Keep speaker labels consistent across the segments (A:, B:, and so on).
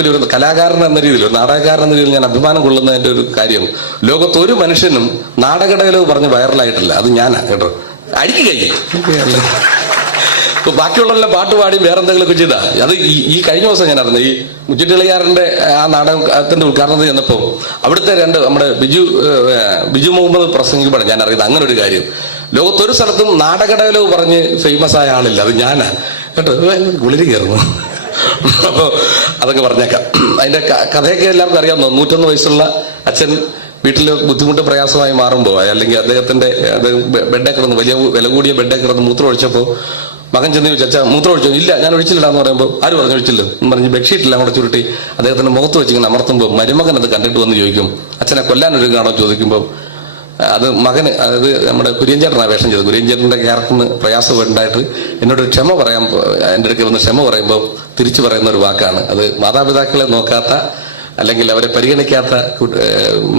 A: ഒരു കലാകാരൻ എന്ന രീതിയിൽ നാടകകാരൻ എന്ന രീതിയിൽ ഞാൻ അഭിമാനം കൊള്ളുന്നതിന്റെ ഒരു കാര്യം ലോകത്ത് ഒരു മനുഷ്യനും നാടക പറഞ്ഞ് വൈറലായിട്ടില്ല. അത് ഞാനാ കേട്ടോ. അടിക്ക് കഴിഞ്ഞു ബാക്കിയുള്ളവരെല്ലാം പാട്ട് പാടി വേറെ എന്തെങ്കിലുമൊക്കെ ചെയ്താ? അത് ഈ കഴിഞ്ഞ ദിവസം ഞാൻ അറിഞ്ഞു. ഈ മുച്ചിട്ടിളിയാറിന്റെ ആ നാടകത്തിന്റെ ഉദ്ഘാടനത്തിൽ ചെന്നപ്പോ അവിടുത്തെ രണ്ട് നമ്മുടെ ബിജു ബിജു മുഹമ്മദ് പ്രസംഗിക്കുമ്പോൾ ഞാൻ അറിയുന്നത്. അങ്ങനെ ഒരു കാര്യം. ലോകത്തൊരു സ്ഥലത്തും നാടക പറഞ്ഞ് ഫേമസ് ആയ ആളില്ല. അത് ഞാനാ. കേട്ടോ? ഗുളിരി കയറുന്നു അപ്പോ അതൊക്കെ പറഞ്ഞേക്കാം. അതിന്റെ കഥയൊക്കെ എല്ലാവർക്കും അറിയാം. നൂറ്റൊന്ന് വയസ്സുള്ള അച്ഛൻ വീട്ടിൽ ബുദ്ധിമുട്ട് പ്രയാസമായി മാറുമ്പോൾ അല്ലെങ്കിൽ അദ്ദേഹത്തിന്റെ ബെഡേ കിടന്ന് വലിയ വില കൂടിയ ബെഡേ കിടന്ന് മൂത്രം ഒഴിച്ചപ്പോ മകൻ ചെന്ന് ചോദിച്ചു മൂത്രം ഒഴിച്ചു? ഇല്ല ഞാൻ ഒഴിച്ചില്ല എന്ന് പറയുമ്പോൾ ആര് പറഞ്ഞു ഒഴിച്ചില്ല? എന്ന് പറഞ്ഞ് ബെഡ്ഷീറ്റിൽ അവിടെ ചുരുട്ടി അദ്ദേഹത്തിന്റെ മുഖത്ത് വെച്ചിങ്ങനെ അമർത്തുമ്പോൾ മരുമകൻ അത് കണ്ടിട്ട് വന്ന് ചോദിക്കും അച്ഛനെ കൊല്ലാൻ ഒരുങ്ങാണോ? ചോദിക്കുമ്പോൾ അത് മകന് അതായത് നമ്മുടെ കുര്യൻചേട്ടനാണ് വേഷം ചെയ്തത്. കുര്യൻചേട്ടന്റെ ക്യാരക്ടറിന് പ്രയാസം ഉണ്ടായിട്ട് എന്നോട് ക്ഷമ പറയാൻ എന്റെ അടുക്കൽ വന്ന് ക്ഷമ പറയുമ്പോൾ തിരിച്ചു പറയുന്ന ഒരു വാക്കാണ്. അത് മാതാപിതാക്കളെ നോക്കാത്ത അല്ലെങ്കിൽ അവരെ പരിഗണിക്കാത്ത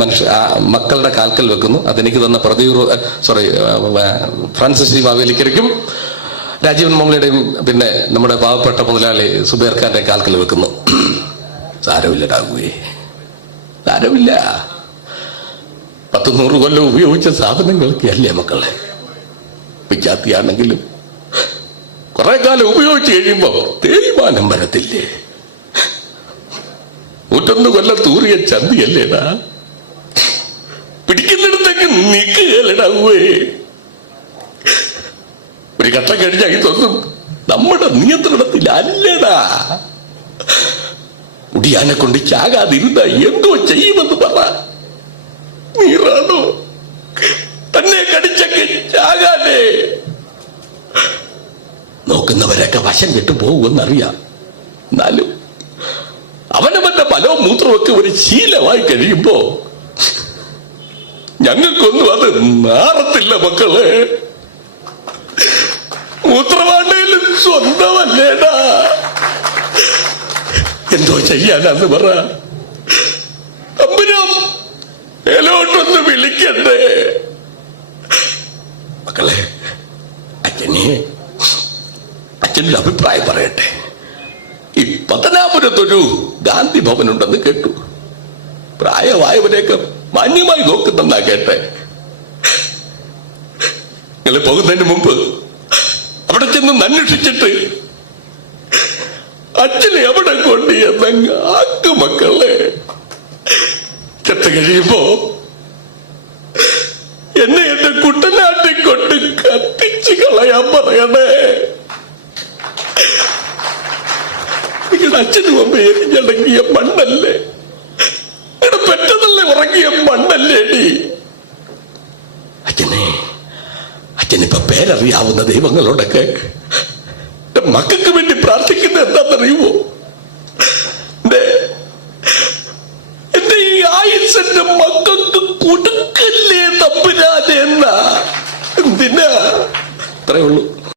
A: മനുഷ്യ മക്കളുടെ കാൽക്കൽ വെക്കുന്നു. അതെനിക്ക് തന്ന പ്രതിയൂർ സോറി ഫ്രാൻസിസ് ജി മാവേലിക്കരിക്കും രാജീവൻ മമ്മളിയുടെയും പിന്നെ നമ്മുടെ പാവപ്പെട്ട മുതലാളി സുബേർ ഖാന്റെ കാൽക്കൽ വെക്കുന്നു. സാരമില്ല സാരമില്ലടാകുവേ സാരമില്ല. പത്ത് നൂറ് കൊല്ലം ഉപയോഗിച്ച സാധനങ്ങളൊക്കെ അല്ലേ മക്കളെ? വിജാത്തിയാണെങ്കിലും കുറെ കാലം ഉപയോഗിച്ച് കഴിയുമ്പോ തേയ്മാനം വരത്തില്ലേ? നൂറ്റൊന്ന് കൊല്ലം തൂറിയ ചന്തിയല്ലേടാ പിടിക്കുന്നിടത്തേക്ക് നീക്കുകയല്ലടാവേ ഒരു ഘട്ടം കഴിഞ്ഞ ഇതൊന്നും നമ്മുടെ നിയന്ത്രണത്തിൽ അല്ലേടാ. മുടിയാനെ കൊണ്ട് ചാകാതിരുന്ന എന്തോ ചെയ്യുമെന്ന് പറ. നീറാണോ തന്നെ കടിച്ചൊക്കെ ചാകാനേ നോക്കുന്നവരൊക്കെ വശം കെട്ടു പോകുമെന്നറിയാം. എന്നാലും അവനവന്റെ ബലവും മൂത്രമൊക്കെ ഒരു ശീലമായി കഴിയുമ്പോ ഞങ്ങൾക്കൊന്നും അത് മാറത്തില്ല മക്കളെ. മൂത്രമാണ്ടേലും സ്വന്തമല്ലേടാ. എന്തോ ചെയ്യാനാന്ന് പറ തമ്പുരാൻ മേലോട്ടൊന്ന് വിളിക്കണ്ടേ മക്കളെ അച്ഛനെ അച്ഛനൊരു അഭിപ്രായം പറയട്ടെ? ഈ പത്തനാപുരത്തൊരു ഗാന്ധി ഭവനുണ്ടെന്ന് കേട്ടു. പ്രായമായവരെയൊക്കെ മാന്യമായി നോക്കുന്നെന്നാ കേട്ടെ. നിങ്ങൾ പോകുന്നതിന് മുമ്പ് അവിടെ ചെന്ന് അന്വേഷിച്ചിട്ട് അച്ഛനെ അവിടെ കൊണ്ട് എന്നങ്ങ് ആക്ക് മക്കളെ. ചത്ത് കഴിയുമ്പോ എന്നെ എന്റെ കുട്ടനാട്ടിൽ കൊണ്ട് കത്തിച്ച് കളയാൻ പറയണേ. അച്ഛനും അമ്മയും എരിഞ്ഞടങ്ങിയ മണ്ണല്ലേ? പെറ്റതല്ലേ ഉറങ്ങിയ മണ്ണല്ലേ നീ അച്ഛനെ അച്ഛനിപ്പോ പേരറിയാവുന്ന ദൈവങ്ങളോടൊക്കെ മക്കൾക്ക് വേണ്ടി പ്രാർത്ഥിക്കുന്നത് എന്താണെന്നറിയുമോ എന്റെ ഈ ആയുസന്റെ മക്കൾക്ക് കൊടുക്കല്ലേ തമ്പുരാനെ എന്നാ? എന്തിനാ? അത്രേ ഉള്ളൂ.